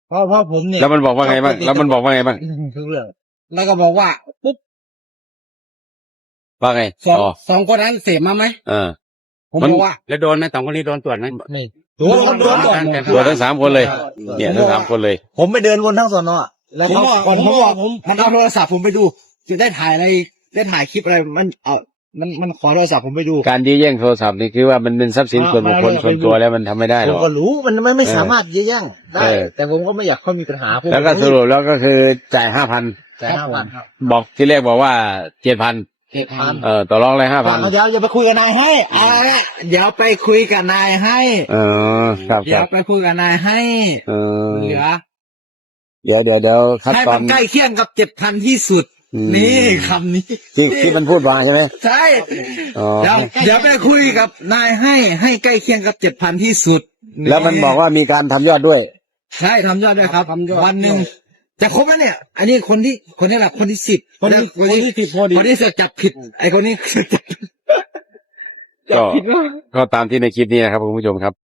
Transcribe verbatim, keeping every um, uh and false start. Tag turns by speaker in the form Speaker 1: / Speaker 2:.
Speaker 1: เพราะเพราะผมเนี่ย
Speaker 2: แล้วมันบอกว่าไงบ้างแล้วมันบอกว่าไงบ้าง
Speaker 1: ทุกเรื่องแล้วก็บอกว่าปุ๊บ
Speaker 2: ว่าไง
Speaker 1: สอง
Speaker 2: อ๋อ
Speaker 1: สองคนนั้นเสพมาไหม
Speaker 2: เออ
Speaker 1: ผม
Speaker 2: มัน
Speaker 1: บอกว่า
Speaker 3: แล้วโดนไหมสองคนนี้โดนตรวจไหม
Speaker 1: ไม่โดนโดนก่อน
Speaker 2: ตัวทั้งสามคนเลย เนี่ยทั้งสามคนเลย
Speaker 4: ผมไปเดินวนทั้งสอนอแล้ว
Speaker 1: ผม
Speaker 4: เขา
Speaker 1: บอก
Speaker 4: ก่อน
Speaker 1: ผม
Speaker 4: เขา
Speaker 1: บบ อ
Speaker 4: อก ก
Speaker 1: ผมมันเอาโทรศัพท์ผมไปดูจะได้ถ่ายอะไรได้ถ่ายคลิปอะไรมันเออมันมันขอโทรศัพท์ผมไปดู
Speaker 2: การยื้อแย่งโทรศัพท์นี่คือว่ามันเป็นทรัพย์สินส่วนบุคคลส่วนตัวแล้วมันทำไม่ได้ห
Speaker 4: ผ
Speaker 2: ร
Speaker 4: ม
Speaker 2: อก
Speaker 4: ก็รู้มันไม่ไม่สามารถยื้อแย่งได้
Speaker 2: เออ
Speaker 4: แต่ผมก็ไม่อยากเขามีปัญหาผม
Speaker 2: แล้วก็สรุปแล้วก็คือจ่ายห้าพัน
Speaker 4: แต่ห้าพันครับ
Speaker 2: บอกที่แรกบอกว่าเจ็ดพัน
Speaker 1: เจ็ดพัน
Speaker 2: เออต่อรองเลยห้าพัน
Speaker 4: เดี๋ยวอย่าไปคุยกับนายให้
Speaker 1: อ่าเดี๋ยวไปคุยกับนายให้
Speaker 2: เออครับค
Speaker 1: เดี๋ย
Speaker 2: รั
Speaker 1: ว
Speaker 2: บ
Speaker 1: ไปคุยกับนายให้
Speaker 2: เออ
Speaker 1: เหลือ
Speaker 2: เดี๋ยวเดี๋ยวเดี๋ยวขั้น
Speaker 1: ให้
Speaker 2: ตอ
Speaker 1: มัน นใกล้เคียงกับเจ็ดพันที่สุด
Speaker 2: อืม
Speaker 1: นี่คำนี้
Speaker 2: ที่ที่มันพูดมาใช่ไหม
Speaker 1: ใช่
Speaker 2: อ๋อ
Speaker 1: เดี๋ยวเดี๋ยวไปคุยกับนายให้ให้ใกล้เคียงกับเจ็ดพันที่สุด
Speaker 2: แล้วมันบอกว่ามีการทำยอดด้วย
Speaker 1: ใช่ทำยอดด้วยครับวันหนึ่งจะครบแล้วเนี่ย อันนี้คนที่คนนี้แหละคนที่สิบ
Speaker 4: คนที่คนที่ผิดพอดี
Speaker 1: คนที่เสือกจับผิด ไอ้คนนี้
Speaker 2: ก็ก็ตามที่ในคลิปนี้นะครับคุณผู้ชมครับ